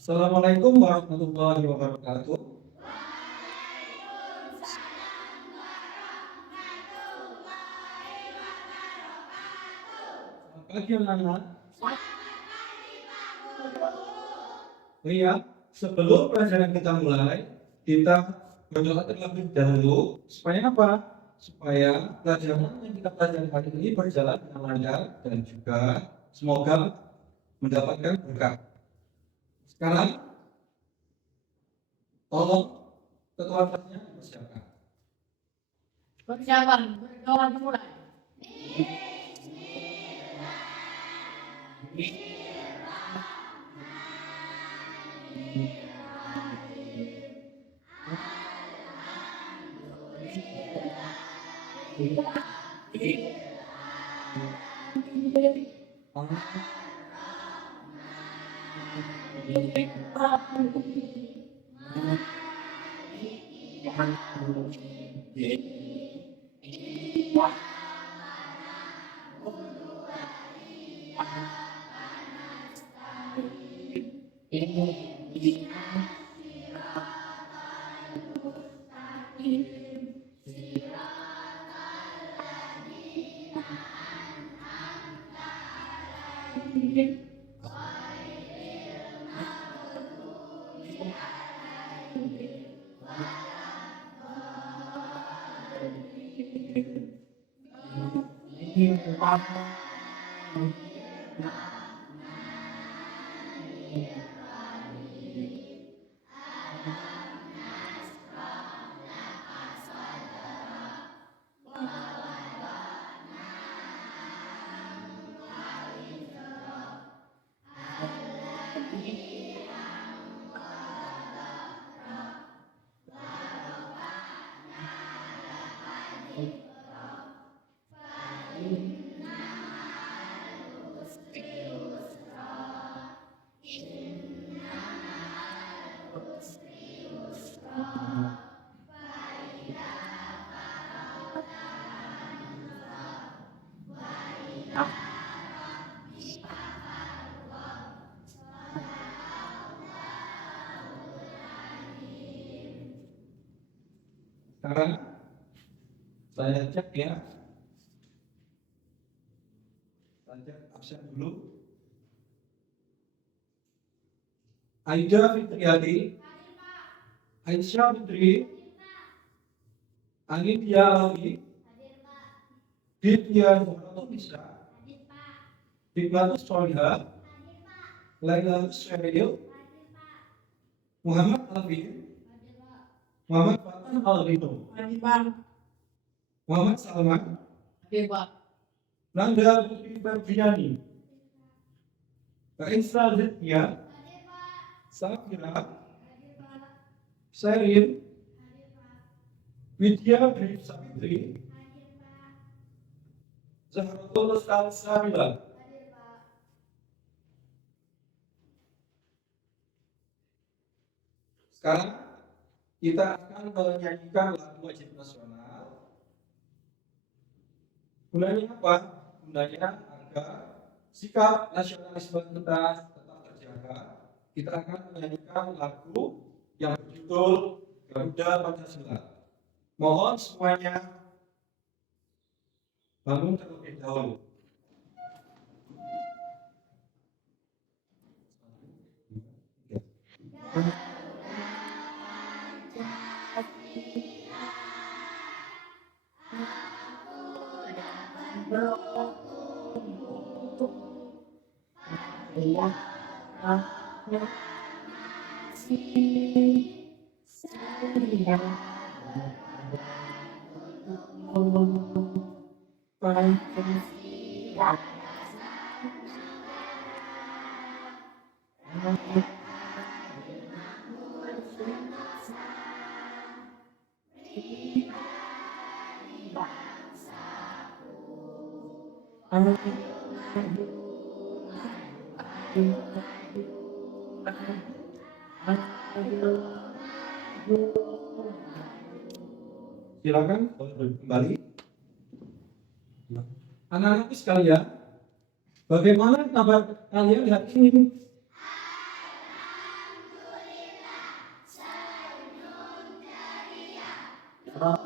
Assalamualaikum warahmatullahi wabarakatuh. Selamat pagi anak-anak. Oh iya, sebelum pelajaran kita mulai, kita berdoa terlebih dahulu supaya apa? Supaya pelajaran yang kita pelajari hari ini berjalan dengan lancar dan juga semoga mendapatkan berkah. Sekarang tolong ketua kelasnya dipersiapkan. Persiapan berdoa dimulai. Sekarang saya cek ya. Saya cek absen dulu. Aida Fitriati, Aisyah Fitri, Anindya Ali, Ditya Nisa, Hikmatus Soliha, Laila Syaril, Muhammad Alfi, Muhammad Fatan Al-Rito, Muhammad Salman, Nanda Putri Febriani, Kaisra Zetya, Safira, Sherin, Widya Dwi Savitri, Zahratul Salsabila. Sekarang kita akan menyanyikan lagu wajib nasional. Gunanya apa? Gunanya agar sikap nasionalisme kita tetap terjaga. Kita akan menyanyikan lagu yang berjudul Garuda Pancasila. Mohon semuanya bangun terlebih dahulu. Silakan kembali. Anak-anak sekalian, bagaimana kabar kalian hari ini? Saya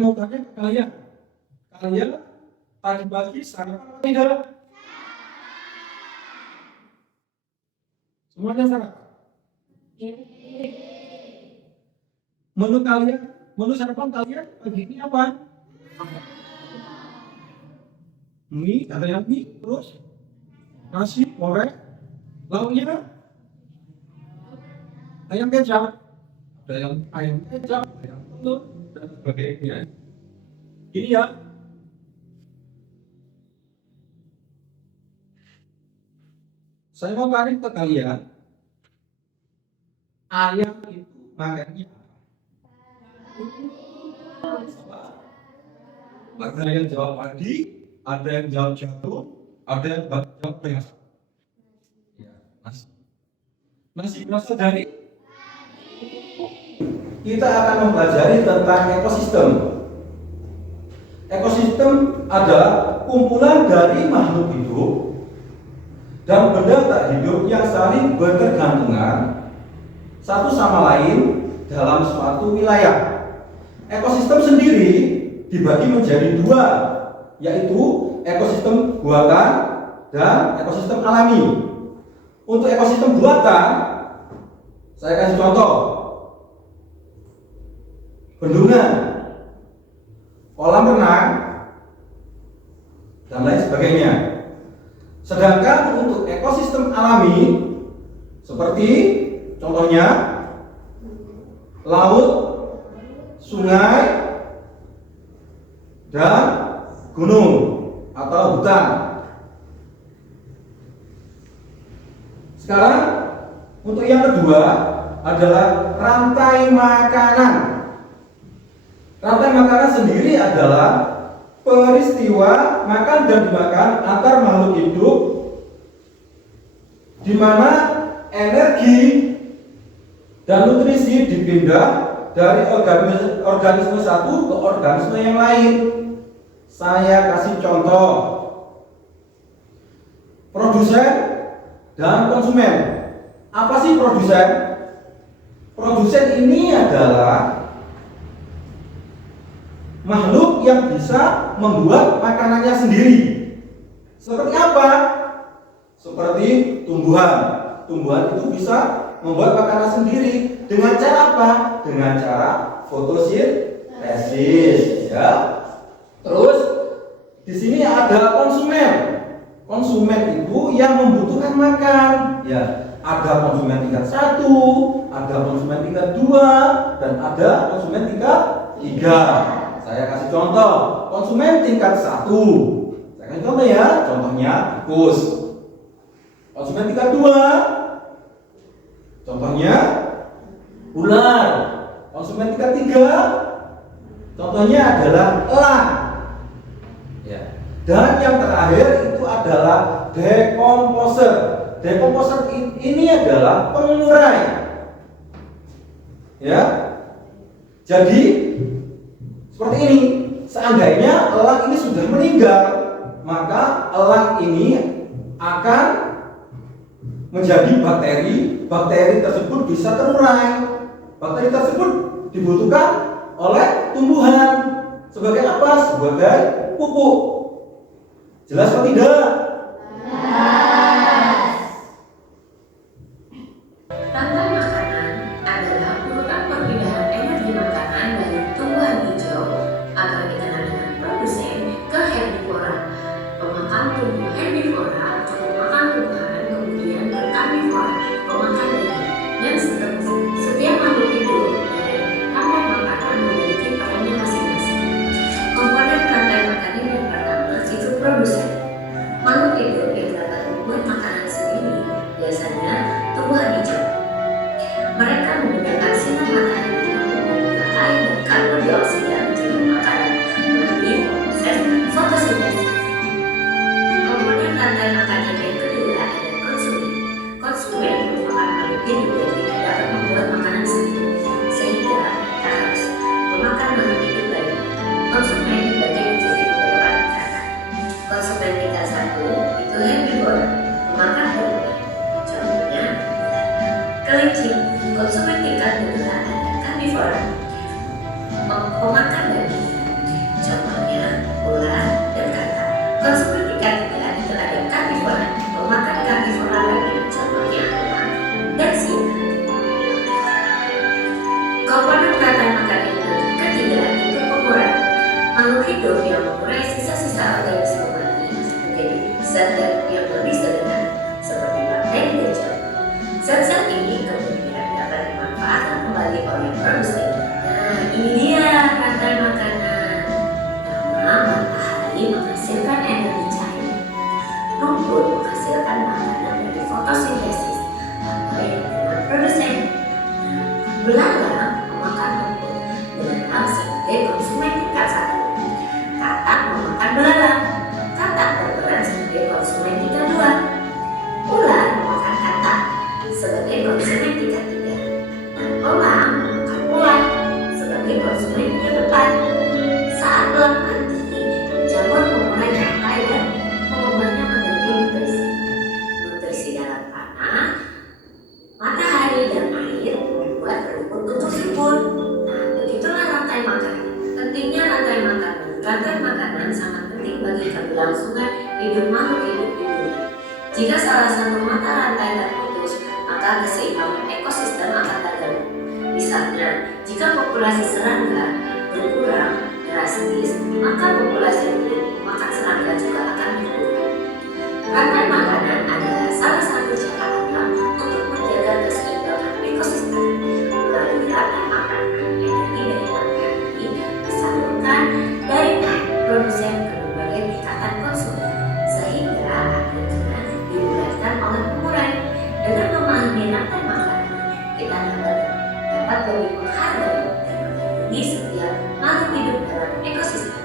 mau tanya ke kalian, kalian tadi pagi sarapan apa tidak? Semuanya sarapan. Menu sarapan kalian pagi ini apa? Mie, ada yang mie, terus nasi goreng, lauknya ayam kecap, ada yang ayam kecap, ayam telur, dan sebagainya. Ini ya, saya mau tarik ke kalian, ayam itu makannya ada yang jawab padi, ada yang jawab jagung, ada yang jawab beras. Ya, nasi. Nasi berasal dari kita akan mempelajari tentang ekosistem. Ekosistem adalah kumpulan dari makhluk hidup dan benda tak hidup yang saling berkegantungan satu sama lain dalam suatu wilayah. Ekosistem sendiri dibagi menjadi dua, yaitu ekosistem buatan dan ekosistem alami. Untuk ekosistem buatan, saya kasih contoh: bendungan, kolam renang, dan lain sebagainya. Sedangkan untuk ekosistem alami, seperti contohnya laut, sungai, dan gunung atau hutan. Sekarang untuk yang kedua adalah rantai makanan. Rantai makanan sendiri adalah peristiwa makan dan dimakan antar makhluk hidup di mana energi dan nutrisi dipindah dari organisme satu ke organisme yang lain. Saya kasih contoh: produsen dan konsumen. Apa sih produsen? Produsen ini adalah makhluk yang bisa membuat makanannya sendiri. Seperti apa? Seperti tumbuhan. Tumbuhan itu bisa membuat makanan sendiri. Dengan cara apa? Dengan cara fotosintesis, ya. Terus di sini ada konsumen. Konsumen itu yang membutuhkan makan, ya. Ada konsumen tingkat 1, ada konsumen tingkat 2, dan ada konsumen tingkat 3. Saya kasih contoh, konsumen tingkat 1. Saya kasih contoh ya, contohnya tikus. Konsumen tingkat 2, contohnya ular. Konsumen tingkat 3, contohnya adalah elang. Ya. Dan yang terakhir itu adalah dekomposer. Dekomposer ini adalah pengurai. Ya. Jadi seperti ini. Seandainya elang ini sudah meninggal, maka elang ini akan menjadi bakteri. Bakteri tersebut bisa terurai. Bakteri tersebut dibutuhkan oleh tumbuhan sebagai apa? Sebagai pupuk. Jelas atau tidak? Rantai makanan adalah urutan perpindahan energi makanan dari tumbuhan hijau atau dikenal dengan produsen ke herbivora. Pemakan tumbuh herbivora atau pemakan tumbuhan kemudian ke karnivora, pemakan daging, dan seterusnya. Setiap makhluk hidup dari rantai makanan memiliki perannya masing-masing. Komponen rantai makanan yang pertama itu produsen. Rantai makanan sangat penting bagi keberlangsungan hidup makhluk hidup di bumi. Jika salah satu mata rantai terputus, maka keseimbangan ekosistem akan terganggu. Misalnya, jika populasi serangga berkurang drastis, maka populasi burung makan serangga juga akan berkurang. Rantai makanan adalah salah satu cara alam untuk menjaga keseimbangan ekosistem. Melalui rantai makanan, energi dari makanan ini disalurkan dari produsen ke berbagai tingkatan konsumen, sehingga akhirnya dibulatkan oleh pengurai. Dengan memahami rantai makanan, kita dapat lebih menghargai dan melindungi setiap makhluk hidup dalam ekosistem.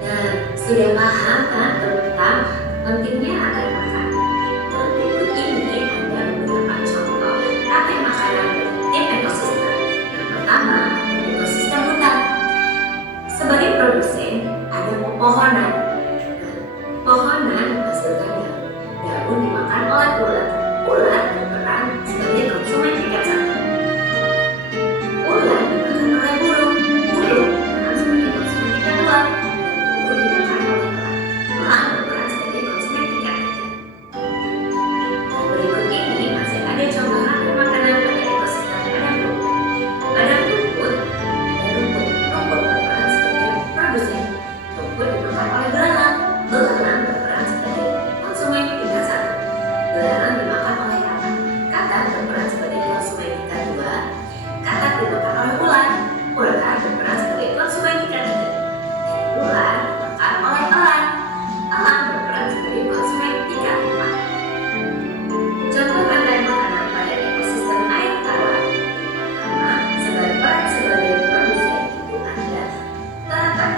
Nah, sudah paham kan tentang pentingnya rantai makanan? Nah, berikut ini ada beberapa contoh rantai makanan dari tim ekosistem. Yang pertama, ekosistem hutan. Sebagai produsen, ada pepohonan. Pohonan menghasilkan daun. Daun dimakan oleh ulat. Ulat berperan sebagai konsumen tingkat satu. Ulat dimakan oleh burung. Burung berperan sebagai konsumen tingkat dua. Burung dimakan oleh elang. Elang berperan sebagai konsumen tingkat tiga. Nah, berikut ini masih ada contoh rantai makanan pada ekosistem padang rumput. Padang rumput ada rumput. Rumput berperan sebagai produsen. Rumput dimakan oleh belalang. Belalang berperan sebagai konsumen tingkat satu. Belalang dimakan oleh katak. Katak berperan sebagai konsumen tingkat dua. Katak dimakan oleh ular. Ular berperan sebagai konsumen tingkat tiga. Ular dimakan oleh elang. Elang berperan sebagai konsumen tingkat empat. Contoh rantai makanan pada ekosistem air tawar. Pertama, sebagai produsen itu ada teratai.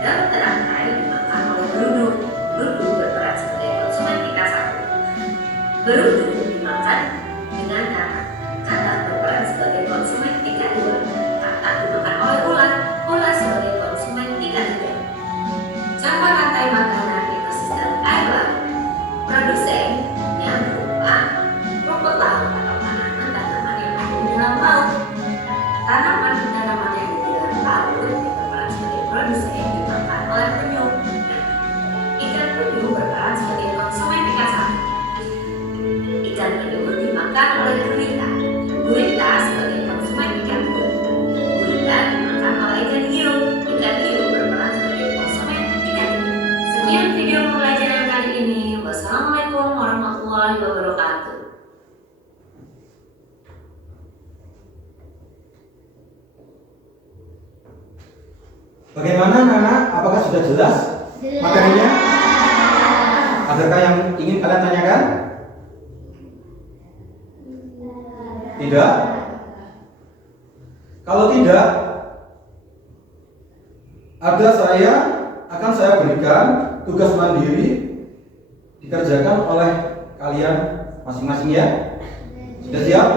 Daun teratai dimakan oleh berudu. Berudu berperan sebagai konsumen tingkat satu. Berudu dimakan dengan katak. Katak berperan sebagai konsumen tingkat dua. Katak dimakan oleh ular. Ular sebagai konsumen tingkat tiga. Contoh rantai makanan ekosistem air laut. Produsennya berupa rumput laut atau tanaman-tanaman yang ada di dalam laut. Tanaman-tanaman yang ada di dalam laut berperan sebagai produsen dimakan oleh penyu. Ikan penyu berperan sebagai konsumen tingkat satu. Ikan penyu dimakan oleh gurita. Gurita sebagai konsumen tingkat dua. Gurita dimakan oleh ikan hiu. Ikan hiu berperan sebagai konsumen tingkat tiga. Sekian video pembelajaran kali ini. Wassalamualaikum warahmatullahi wabarakatuh. Bagaimana anak-anak? Apakah sudah jelas materinya? Adakah yang ingin kalian tanyakan? Tidak? Kalau tidak, akan saya berikan tugas mandiri dikerjakan oleh kalian masing-masing ya. Sudah siap?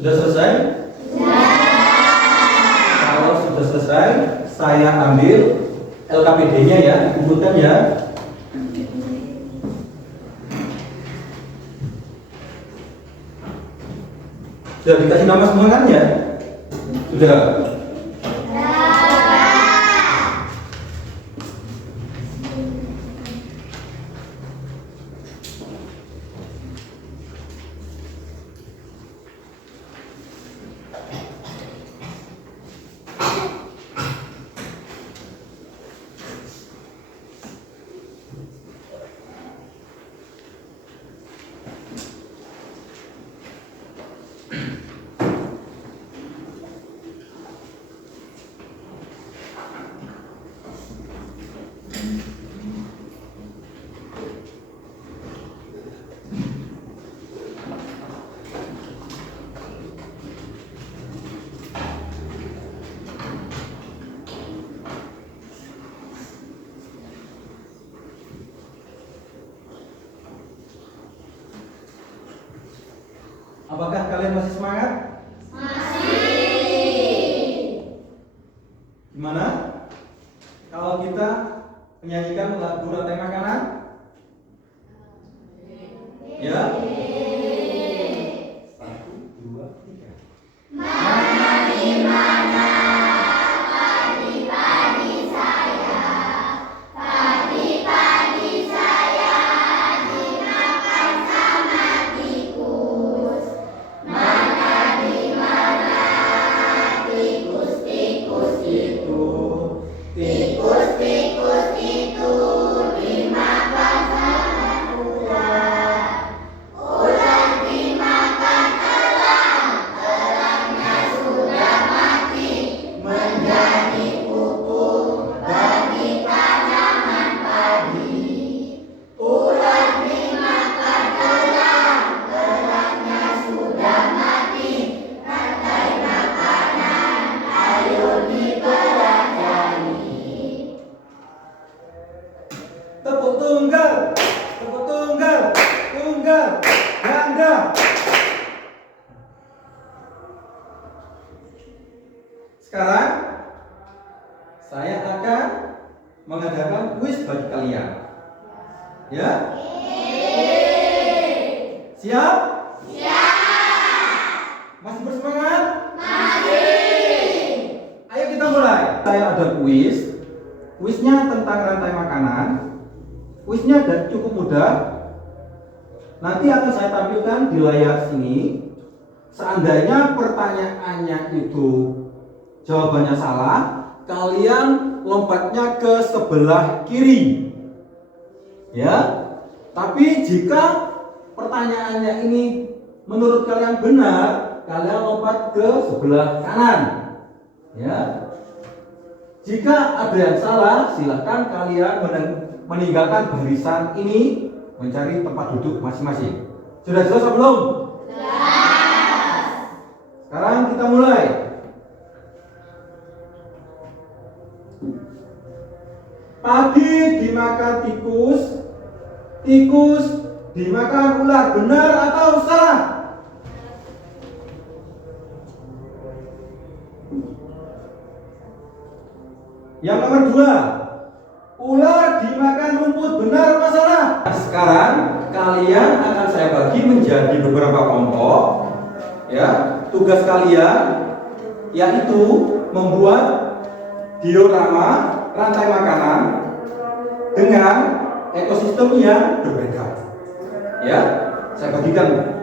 Sudah selesai? Kalau sudah selesai, saya ambil LKPD-nya ya, dikumpulkan ya. Sudah dikasih nama semua kan ya? Sudah. Apakah kalian masih semangat? Gimana? Kalau kita menyanyikan lagu rantai makanan? Ya? 1, 2, 3. Tepuk tunggal, tunggal, ganda. Sekarang saya akan mengadakan kuis bagi kalian. Ya? Siap? Masih bersemangat? Ayo kita mulai. Saya ada kuis. Kuisnya tentang rantai makanan. Kuisnya cukup mudah. Nanti akan saya tampilkan di layar sini. Seandainya pertanyaannya itu jawabannya salah, kalian lompatnya ke sebelah kiri. Ya. Tapi jika pertanyaannya ini menurut kalian benar, kalian lompat ke sebelah kanan. Ya. Jika ada yang salah, silakan kalian meninggalkan barisan ini, mencari tempat duduk masing-masing. Sudah jelas atau belum? Jelas. Sekarang kita mulai. Padi dimakan tikus, tikus dimakan ular. Benar atau salah? Yang nomor 2, ular dimakan rumput. Benar atau salah? Sekarang kalian akan saya bagi menjadi beberapa kelompok. Ya, tugas kalian yaitu membuat diorama rantai makanan dengan ekosistem yang berbeda. Ya, saya bagikan.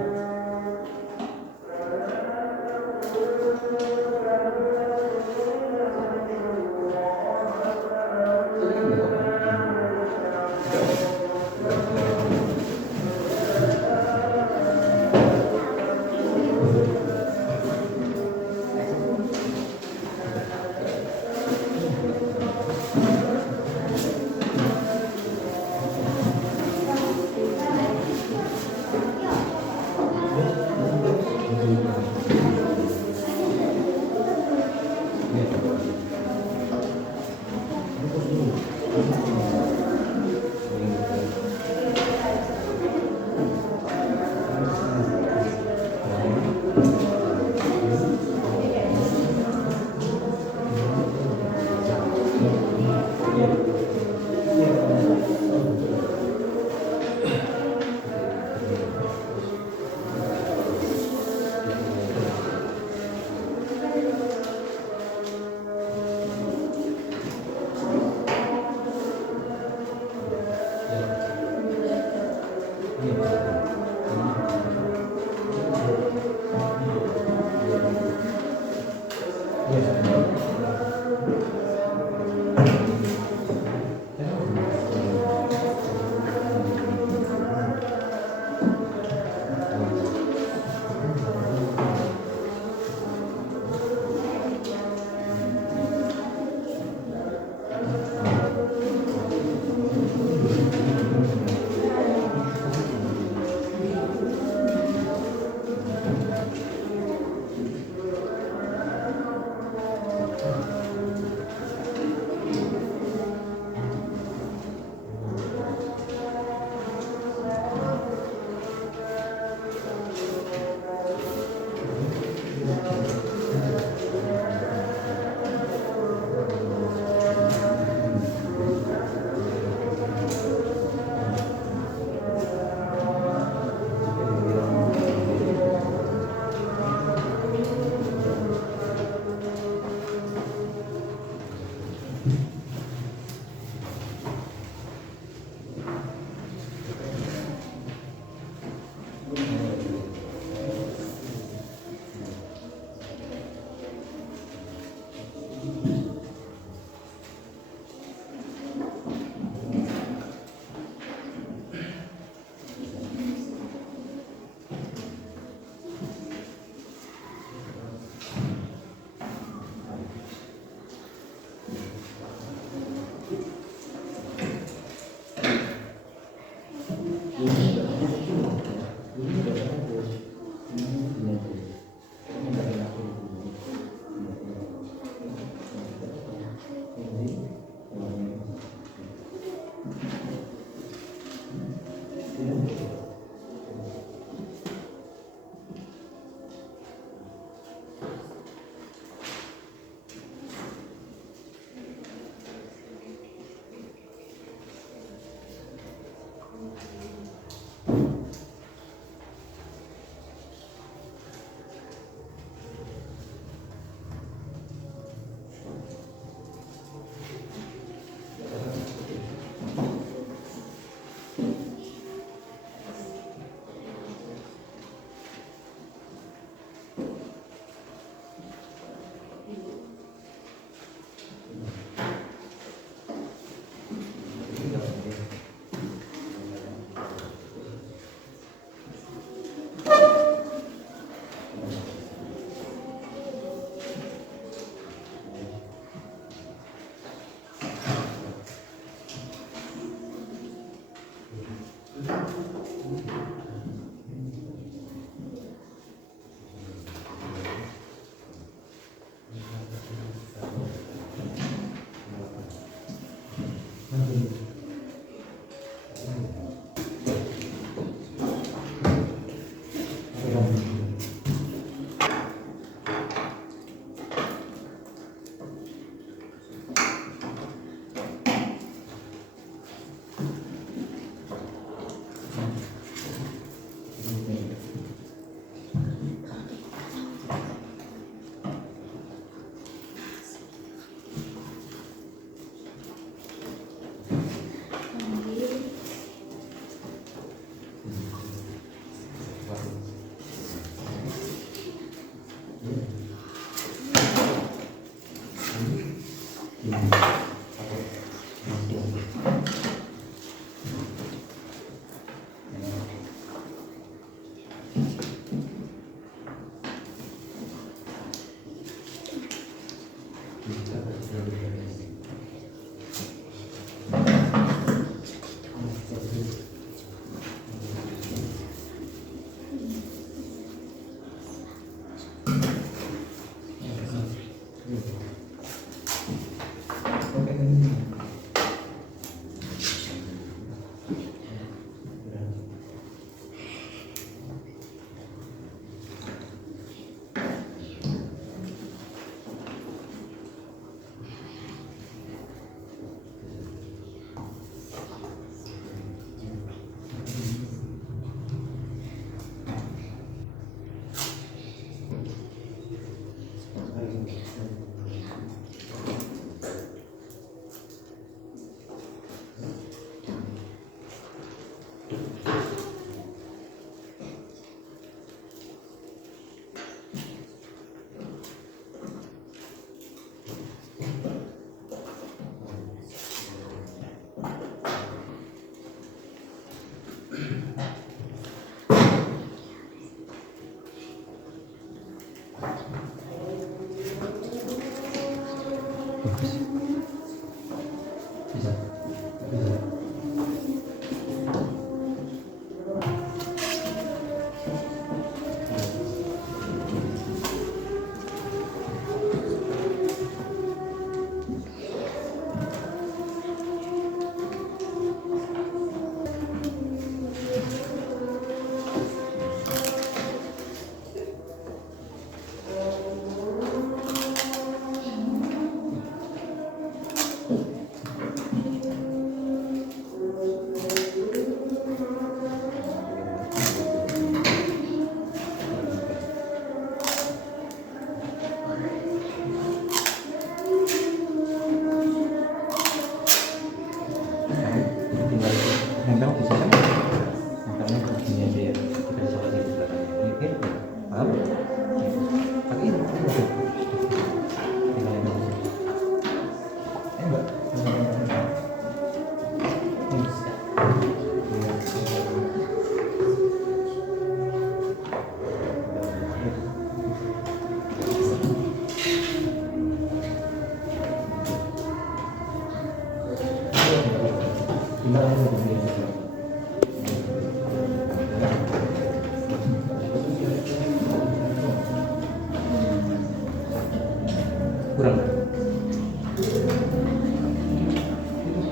kurang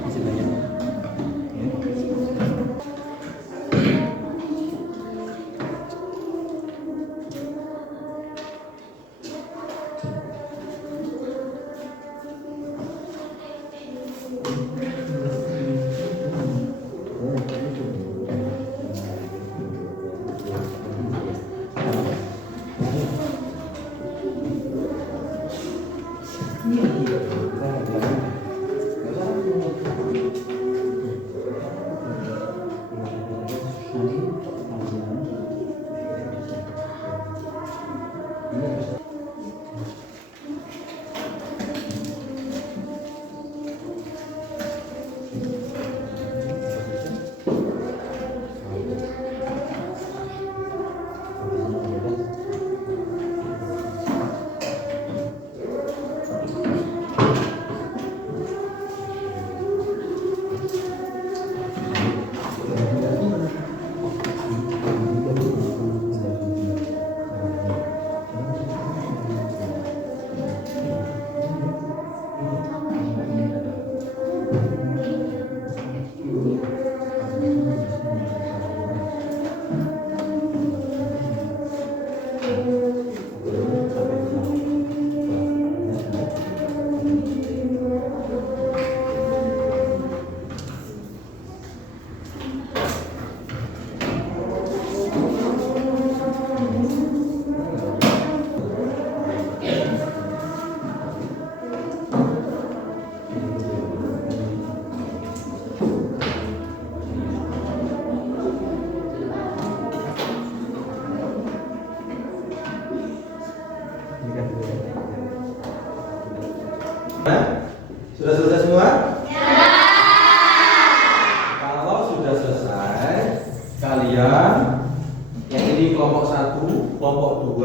masih banyak ya.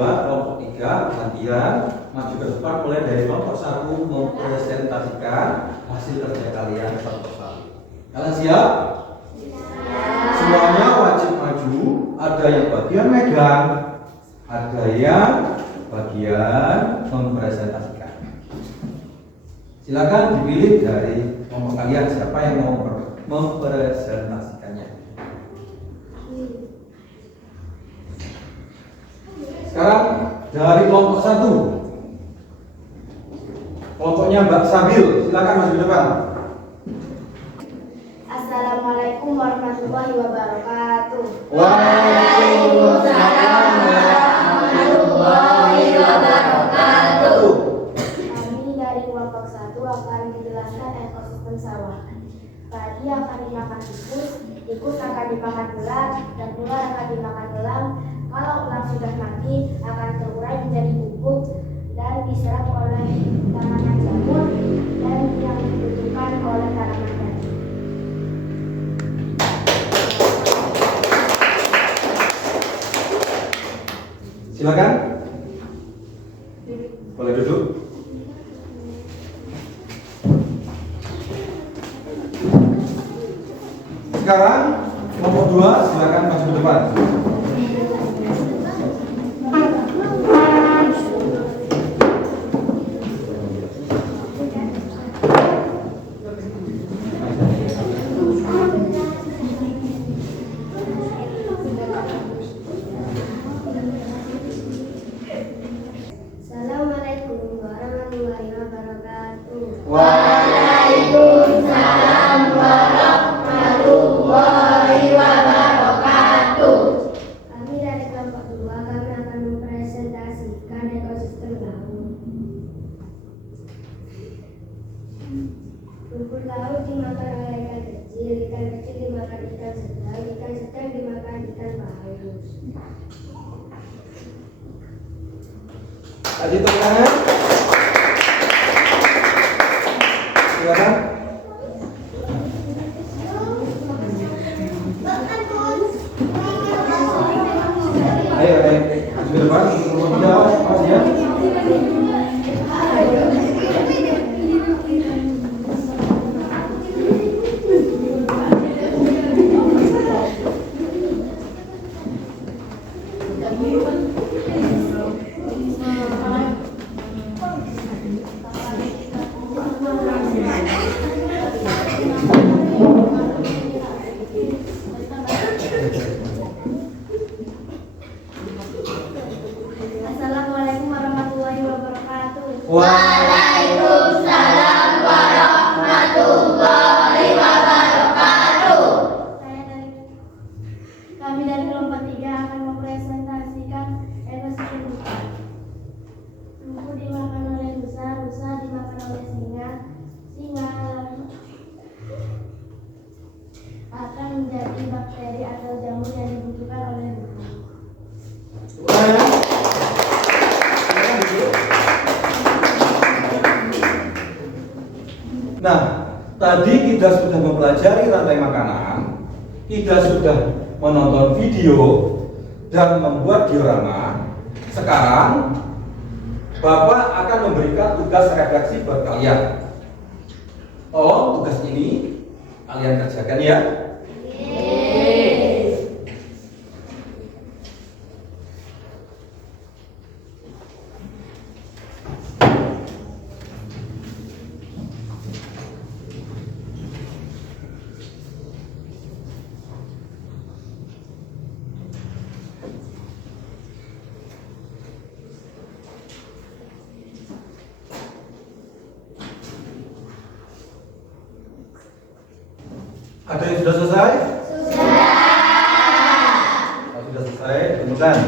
2, kelompok 3, latihan maju ke depan mulai dari kelompok 1 mempresentasikan hasil kerja kalian satu persatu. Kalian siap? Semuanya wajib maju. Ada yang bagian megang, ada yang bagian mempresentasikan. Silakan dipilih dari kelompok kalian siapa yang mau mempresentasikannya. Sekarang dari kelompok 1, kelompoknya Mbak Sabil, silakan maju ke depan. Assalamualaikum warahmatullahi wabarakatuh. Waalaikumsalam warahmatullahi wabarakatuh. Kami dari kelompok 1 akan menjelaskan ekosistem sawah. Padi akan dimakan tikus akan dimakan ular, dan ular akan dimakan elang. Kalau elang sudah mati, akan terurai menjadi pupuk dan diserap oleh tanaman jamur dan yang dibutuhkan oleh tanaman tadi. Silakan. Boleh duduk. Sekarang kelompok 2 silakan maju ke depan. Assalamualaikum warahmatullahi wabarakatuh. Waalaikumsalam warahmatullahi wabarakatuh. Kami dari kelompok 2 kami akan mempresentasikan ekosistem laut. Rumput laut dimakan oleh ikan kecil dimakan ikan sedang dimakan ikan paus. Tadi tangan. Silakan. Ayo, maju ke depan. Kelompok 3, Mas ya. Assalamualaikum warahmatullahi wabarakatuh. Waalaikumsalam warahmatullahi wabarakatuh. Kami dari kelompok 3 akan mempresentasikan ekosistem hutan. Rumput dimakan oleh rusa dimakan oleh singa akan menjadi bakteri atau jamur yang dibutuhkan oleh rumput. Nah, tadi kita sudah mempelajari rantai makanan, kita sudah menonton video dan membuat diorama. Sekarang Bapak akan memberikan tugas redaksi buat kalian. Tolong tugas ini kalian kerjakan ya. Ada yang sudah selesai? Kalau sudah selesai, temukan.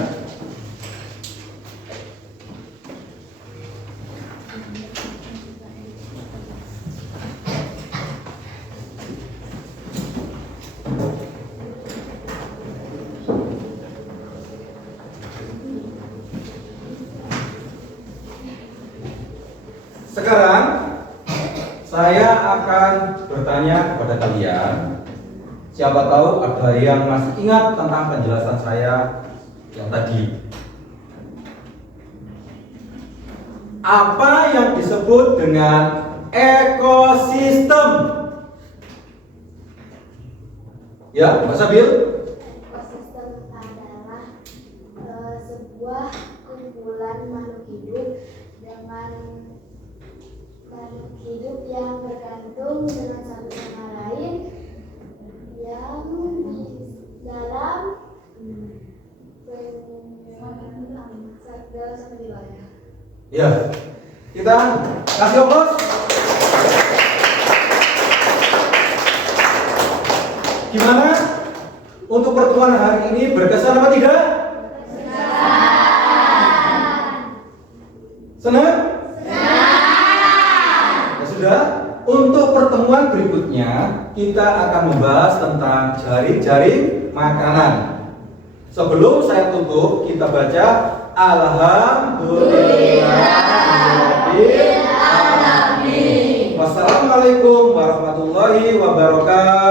Sekarang saya akan bertanya kepada kalian. Siapa tahu ada yang masih ingat tentang penjelasan saya yang tadi. apa yang disebut dengan ekosistem? Ya, Mas Abil? Ekosistem adalah sebuah kumpulan makhluk hidup dengan makhluk hidup yang bergantung dengan satu sama lain yang di dalam satu wilayah. Ya, kita kasih aplaus. Gimana? Untuk pertemuan hari ini berkesan apa tidak? Senang? Ya sudah. Untuk pertemuan berikutnya kita akan membahas tentang jaring-jaring makanan. Sebelum saya tutup, kita baca Alhamdulillahirabbil alamin. Wassalamualaikum warahmatullahi wabarakatuh.